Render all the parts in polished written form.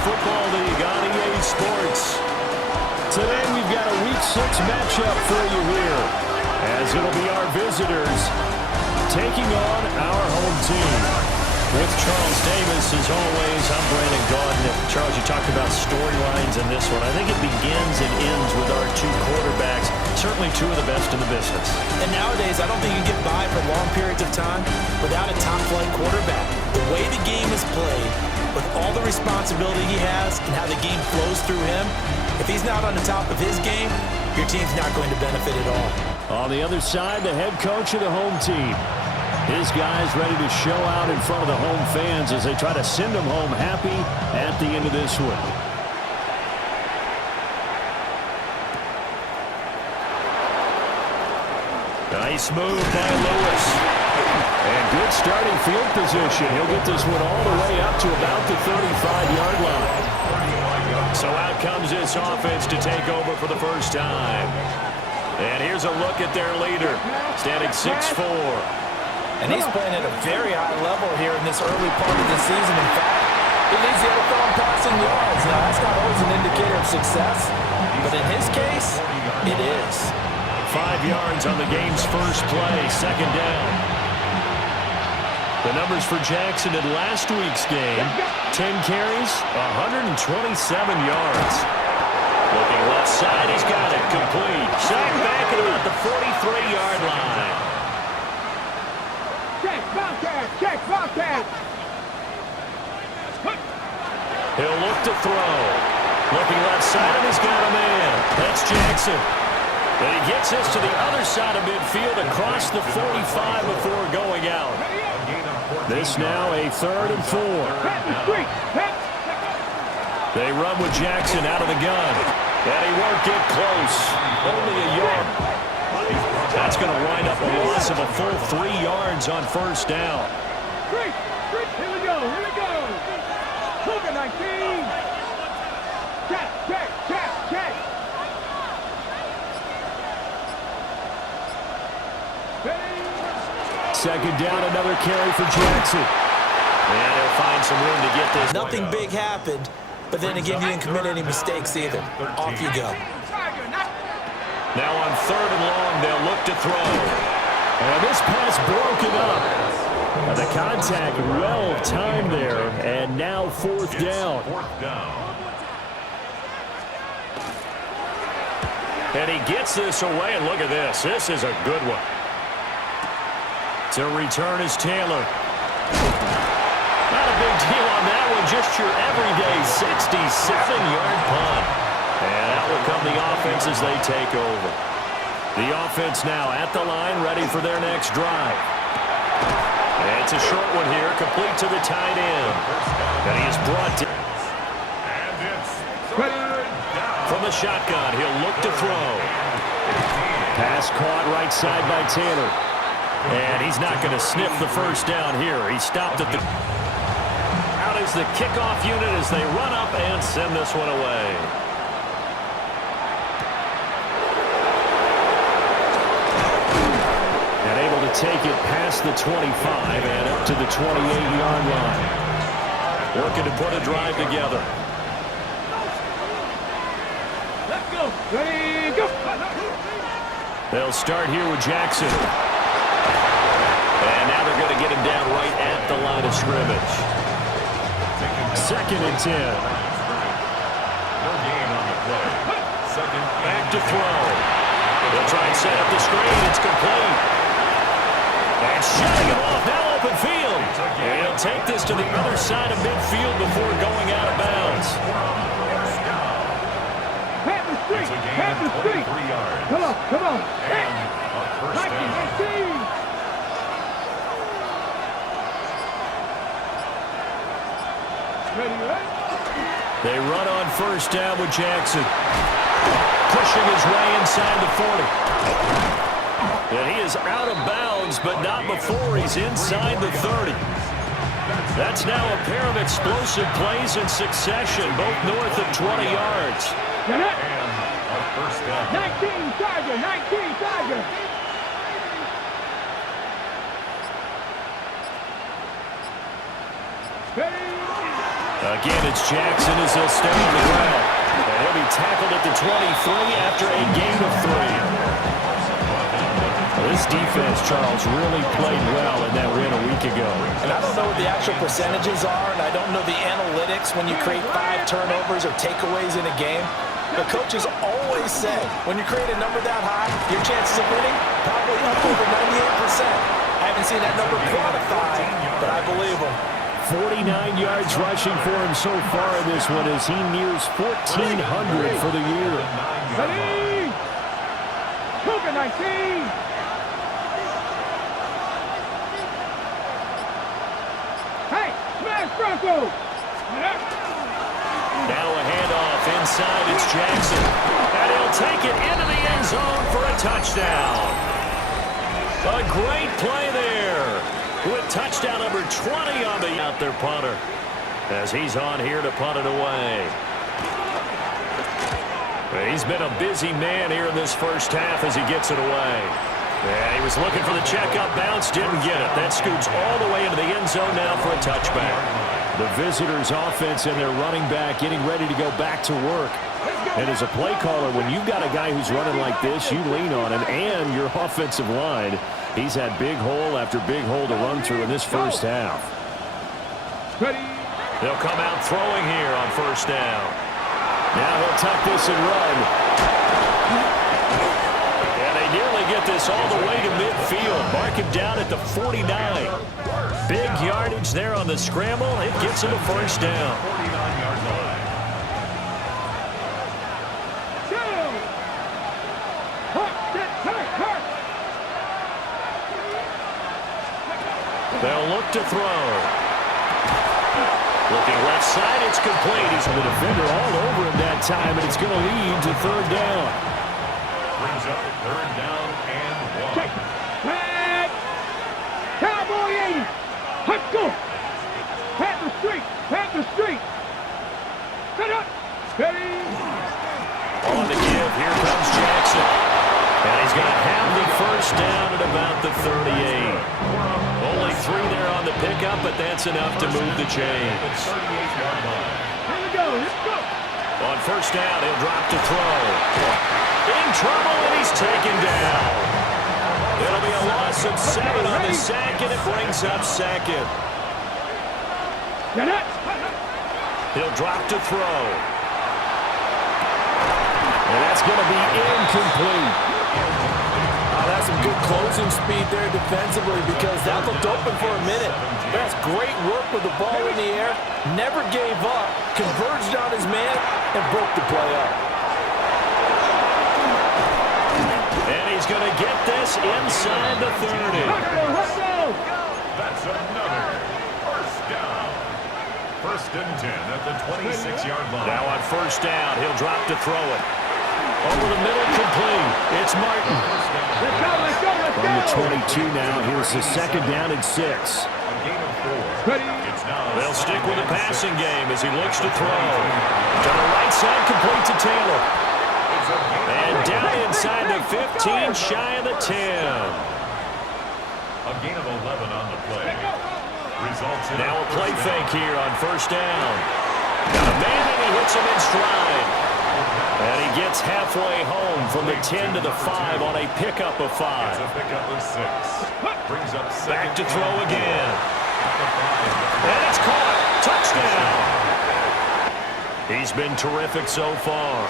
Football League on EA Sports. Today we've got a Week 6 matchup for you here, as it'll be our visitors taking on our home team. With Charles Davis, as always, I'm Brandon Gaudin. Charles, you talked about storylines in this one. I think it begins and ends with our two quarterbacks, certainly two of the best in the business. And nowadays, I don't think you can get by for long periods of time without a top-flight quarterback. The way the game is played, with all the responsibility he has and how the game flows through him, if he's not on the top of his game, your team's not going to benefit at all. On the other side, the head coach of the home team. His guys ready to show out in front of the home fans as they try to send them home happy at the end of this one. Nice move by Lewis. And good starting field position. He'll get this one all the way up to about the 35-yard line. So out comes this offense to take over for the first time. And here's a look at their leader, standing 6'4". And he's playing at a very high level here in this early part of the season. In fact, he leads the NFL in passing yards. Now, that's not always an indicator of success, but in his case, it is. 5 yards on the game's first play, second down. The numbers for Jackson in last week's game, 10 carries, 127 yards. Looking left side, he's got it, complete. Shot back at about the 43-yard line. Check, Bobcat. He'll look to throw. Looking left side, and he's got a man. That's Jackson. And he gets this to the other side of midfield across the 45 before going out. This now a 3rd and 4. They run with Jackson out of the gun. And he won't get close. Only a yard. That's going to wind up a loss of a full 3 yards on first down. Here we go. Cougar 19. Check. Second down, another carry for Jackson. And he'll find some room to get this. Nothing big happened, but then again, you didn't commit any mistakes either. Off you go. Now on 3rd and long, they'll look to throw. And this pass broken up. And the contact well timed there, and now 4th down. And he gets this away, and look at this. This is a good one. To return is Taylor. Not a big deal on that one, just your everyday 67-yard punt. And out will come the offense as they take over. The offense now at the line, ready for their next drive. And it's a short one here, complete to the tight end. And he is brought to... From the shotgun, he'll look to throw. Pass caught right side by Taylor. And he's not going to sniff the first down here. He stopped at the... Out is the kickoff unit as they run up and send this one away. Take it past the 25 and up to the 28-yard line. Working to put a drive together. Let's go. Ready, go. They'll start here with Jackson. And now they're going to get him down right at the line of scrimmage. 2nd and 10. Back to throw. They'll try and set up the screen. It's complete. And shutting him off, now open field. And he'll take this to the other side of midfield before going out of bounds. Pat the street. Come on. And a first down. They run on first down with Jackson. Pushing his way inside the 40. And he is out of bounds, but not before he's inside the 30. That's now a pair of explosive plays in succession, both north of 20 yards. And a first down. 19 Tiger. Again, it's Jackson as he'll stay on the ground. And he'll be tackled at the 23 after a gain of 3. This defense, Charles, really played well in that win a week ago. And I don't know what the actual percentages are, and I don't know the analytics when you create 5 turnovers or takeaways in a game. The coaches always say, when you create a number that high, your chances of winning probably up over 98%. I haven't seen that number quantified, but I believe them. 49 yards rushing for him so far in this one as he nears 1,400 for the year. Ready? Cougar 19. Hey, smash Bronco. Now a handoff inside. It's Jackson. And he'll take it into the end zone for a touchdown. A great play there. With touchdown number 20 on the out there punter. As he's on here to punt it away. He's been a busy man here in this first half as he gets it away. Yeah, he was looking for the checkup bounce, didn't get it. That scoots all the way into the end zone now for a touchback. The visitors' offense and their running back getting ready to go back to work. And as a play caller, when you've got a guy who's running like this, you lean on him and your offensive line. He's had big hole after big hole to run through in this first half. They'll come out throwing here on first down. Now he'll tuck this and run. And they nearly get this all the way to midfield. Mark him down at the 49. Big yardage there on the scramble. It gets him a first down. 49-yard line. They'll look to throw. Looking left side, it's complete. He's the defender all over him that time, and it's going to lead to third down. Brings up third down and 1. Flag. Cowboy 80. Let's go. Pat the street. Pat the street. Set up. Steady. On the give, here comes Jackson. And he's going to have the first down at about the 38. Only 3 there on the pickup, but that's enough to move the chains. 38-yard line. Here we go. Let's go. On first down, he'll drop to throw. In trouble, and he's taken down. It'll be a loss of 7 on the sack, and it brings up second. Get it. He'll drop to throw. And that's going to be incomplete. Oh, that's some good closing speed there defensively because that looked open for a minute. That's great work with the ball in the air. Never gave up, converged on his man, and broke the play up. And he's going to get this inside the 30. That's another first down. First and 10 at the 26-yard line. Now on first down, he'll drop to throw it. Over the middle, complete. It's Martin. Let's go. Let's go. Let's go. From the 22 now, here's the second down and 6. A gain of 4. Ready. It's now They'll stick with the passing game as he looks to throw. To the right side, complete to Taylor. And down inside the 15, shy of the 10. a gain of 11 on the play. Results in Now a play fake here on first down. Got a man and he hits him in stride. And he gets halfway home from the 10 to the 5 on a pickup of 5. It's a pickup of 6. Brings up Back to throw again. And it's caught. Touchdown. He's been terrific so far.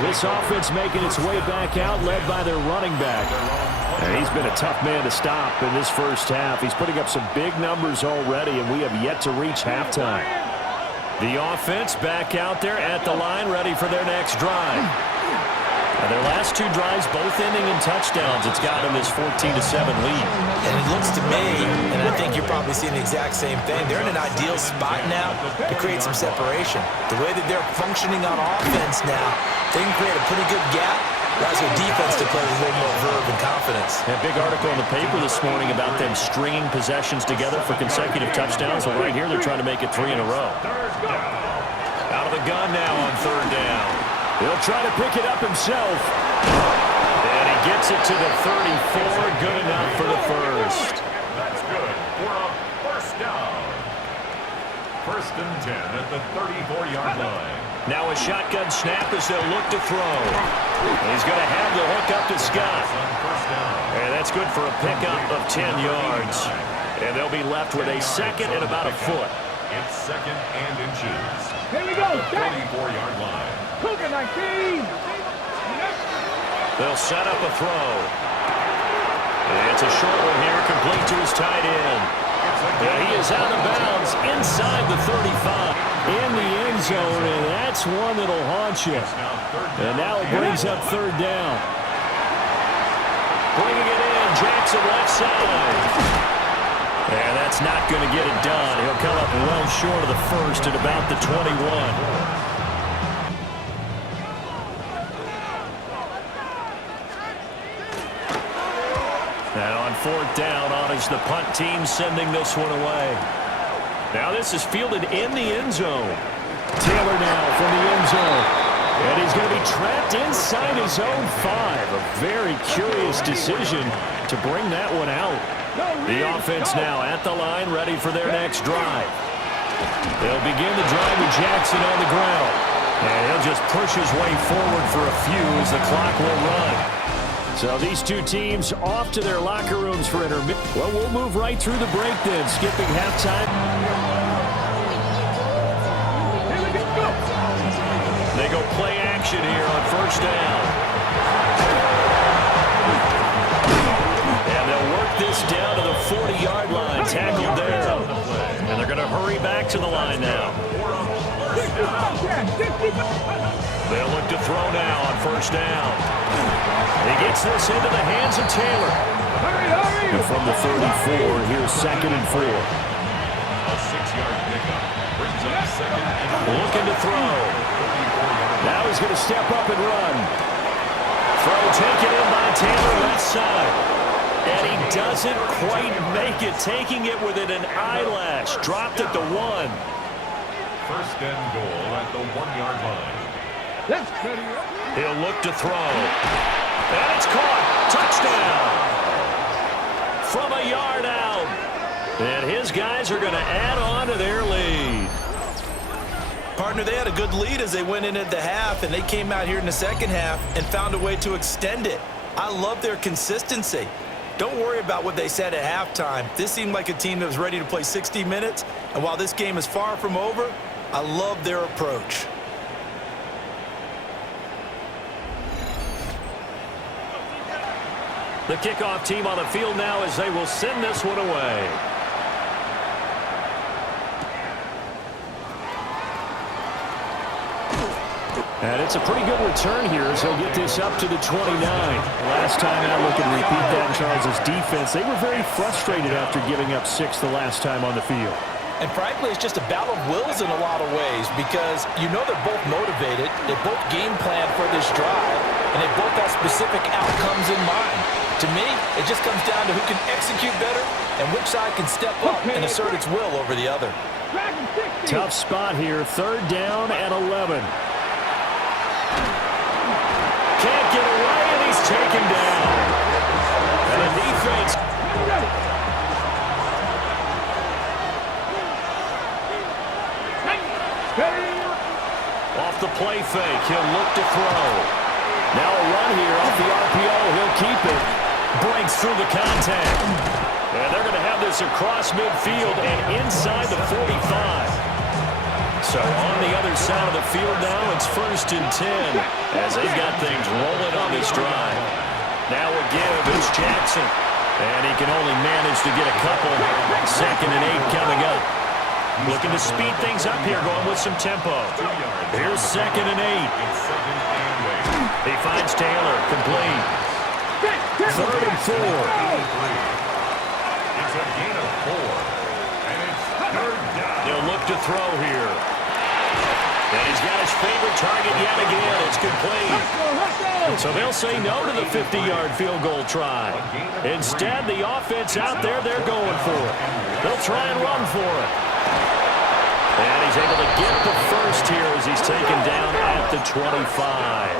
This offense making its way back out, led by their running back. And he's been a tough man to stop in this first half. He's putting up some big numbers already, and we have yet to reach halftime. The offense back out there at the line, ready for their next drive. Now their last 2 drives, both ending in touchdowns. It's got them this 14-7 lead. And it looks to me, and I think you're probably seeing the exact same thing, they're in an ideal spot now to create some separation. The way that they're functioning on offense now, they can create a pretty good gap. Allows their defense to play with a little more verve and confidence. A big article in the paper this morning about them stringing possessions together for consecutive touchdowns. Well, right here, they're trying to make it 3 in a row. Out of the gun now on third down. He'll try to pick it up himself. And he gets gets it to the 34. Good enough for the first. That's good for a first down. First and 10 at the 34-yard line. Now a shotgun snap as they'll look to throw. He's going to have the hook up to Scott. And that's good for a pickup of 10 yards. And they'll be left with a second and about a foot. It's second and inches. Here we go. 34-yard line. Cougar 19. They'll set up a throw. It's a short one here, complete to his tight end. He is out of bounds inside the 35. In the end zone, and that's one that'll haunt you. And now it brings up third down. Bringing it in, Jackson left side. And that's not going to get it done. He'll come up well short of the first at about the 21. Now on fourth down, on is the punt team sending this one away. Now this is fielded in the end zone. Taylor now from the end zone. And he's going to be trapped inside his own 5. A very curious decision to bring that one out. The offense now at the line, ready for their next drive. They'll begin the drive with Jackson on the ground. And he'll just push his way forward for a few as the clock will run. So these two teams off to their locker rooms for intermission. Well, we'll move right through the break then, skipping halftime. They go play action here on first down. And they'll work this down to the 40-yard line, tackled there. And they're going to hurry back to the line now. They'll look to throw now on first down. He gets this into the hands of Taylor. And from the 34, here's second and 4. A 6-yard pickup brings up second and 4. Looking to throw. Now he's going to step up and run. Throw taken in by Taylor left side. And he doesn't quite make it, taking it within an eyelash. Dropped at the 1. First and goal at the 1-yard line. He'll look to throw. And it's caught. Touchdown. From a yard out. And his guys are going to add on to their lead. Partner, they had a good lead as they went in at the half, and they came out here in the second half and found a way to extend it. I love their consistency. Don't worry about what they said at halftime. This seemed like a team that was ready to play 60 minutes, and while this game is far from over, I love their approach. The kickoff team on the field now as they will send this one away. And it's a pretty good return here as he'll get this up to the 29. Last time out, look and repeat that in Charles' defense. They were very frustrated after giving up 6 the last time on the field. And frankly, it's just a battle of wills in a lot of ways because you know they're both motivated, they both game plan for this drive, and they both have specific outcomes in mind. To me, it just comes down to who can execute better and which side can step up and assert its will over the other. Tough spot here, third down and 11. Can't get away, and he's taken down. And the defense. Off the play fake, he'll look to throw. Now a run here off the RPO, he'll keep it. Breaks through the contact. And they're going to have this across midfield and inside the 45. So on the other side of the field now, it's first and 10 as they've got things rolling on this drive. Now a give, it's Jackson. And he can only manage to get a couple. Second and 8 coming up. Looking to speed things up here, going with some tempo. Here's second and 8. He finds Taylor, complete. Third and 4. It's a gain of 4. And it's third down. They'll look to throw here. And he's got his favorite target yet again. It's complete. So they'll say no to the 50-yard field goal try. Instead, the offense out there, they're going for it. They'll try and run for it. And he's able to get the first here as he's taken down at the 25.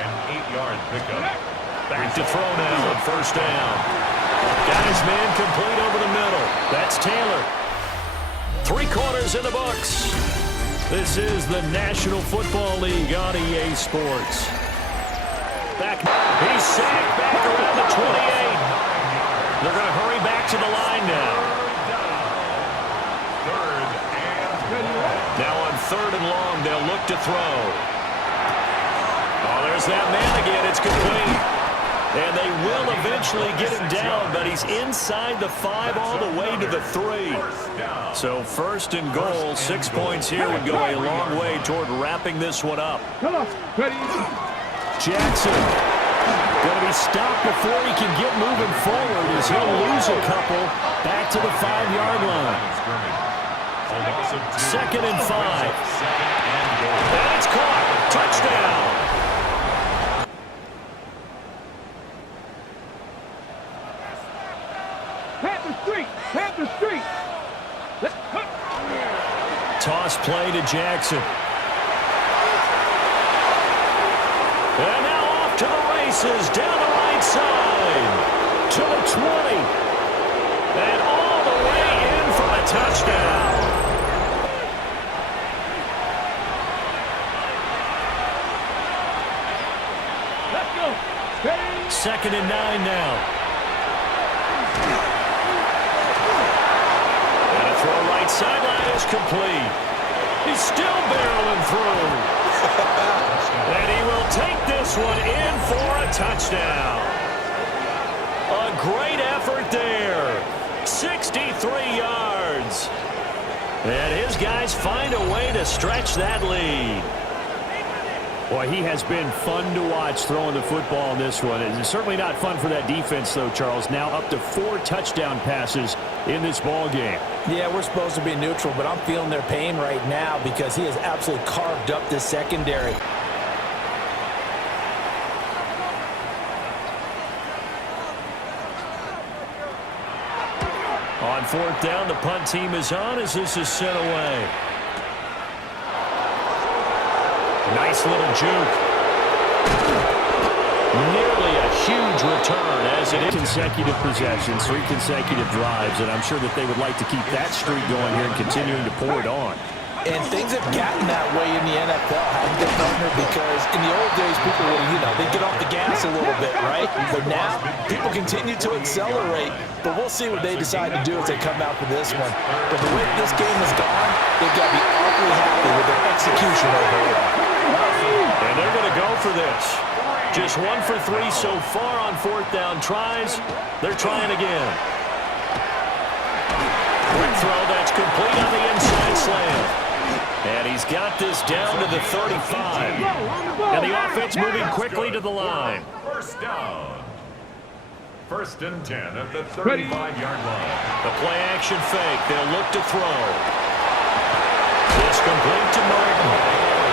An 8-yard pickup. Back to throw now on first down. Got his man complete over the middle. That's Taylor. 3 quarters in the books. This is the National Football League on EA Sports. He's sacked back around the 28. They're going to hurry back to the line now. Now on 3rd and long, they'll look to throw. Oh, there's that man again. It's complete. And they will eventually get him down, but he's inside the 5 all the way to the 3. So 1st and goal, 6 points here would go a long way toward wrapping this one up. Jackson going to be stopped before he can get moving forward as he'll lose a couple back to the 5-yard line. 2nd and 5. And it's caught. Touchdown. Panther Street. Toss play to Jackson. And now off to the races, down the right side, to the 20. And all the way in for a touchdown. Let's go. 2nd and 9 now. And a throw right sideline is complete. He's still barreling through. And he will take this one in for a touchdown. A great effort there. 63 yards. And his guys find a way to stretch that lead. Boy, he has been fun to watch throwing the football in this one. It's certainly not fun for that defense, though, Charles. Now up to 4 touchdown passes in this ball game. Yeah, we're supposed to be neutral, but I'm feeling their pain right now because he has absolutely carved up this secondary. On 4th down, the punt team is on as this is sent away. Nice little juke. Nearly a huge return as it is. Consecutive possessions, 3 consecutive drives, and I'm sure that they would like to keep that streak going here and continuing to pour it on. And things have gotten that way in the NFL, haven't they, partner? Because in the old days, people would, they get off the gas a little bit, right? But now, people continue to accelerate. But we'll see what they decide to do as they come out for this one. But the way this game has gone, they've got to be awfully happy with their execution overall. And they're going to go for this. Just 1 for 3 so far on 4th down tries. They're trying again. Quick throw, that's complete on the inside slant. And he's got this down to the 35. And the offense moving quickly to the line. 1st down. 1st and 10 at the 35-yard line. The play action fake. They'll look to throw. It's complete to Martin.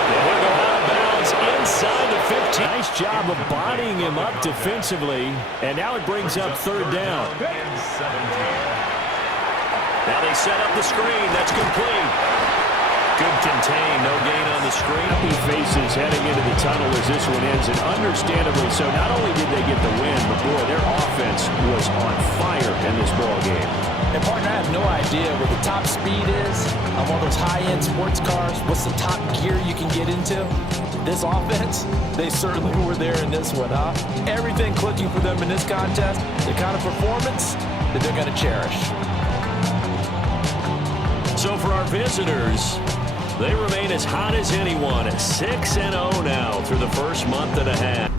And he'll go out of bounds inside the 15. Nice job of bodying him up defensively. And now it brings up 3rd down. And 17. Now they set up the screen. That's complete. Good contain. No gain on the screen. Happy faces heading into the tunnel as this one ends, and understandably so. Not only did they get the win, but boy, their offense was on fire in this ball game. And partner, I have no idea where the top speed is on one of those high-end sports cars. What's the top gear you can get into? This offense, they certainly were there in this one, huh? Everything clicking for them in this contest, the kind of performance that they're going to cherish. So for our visitors, they remain as hot as anyone at 6-0 now through the first month and a half.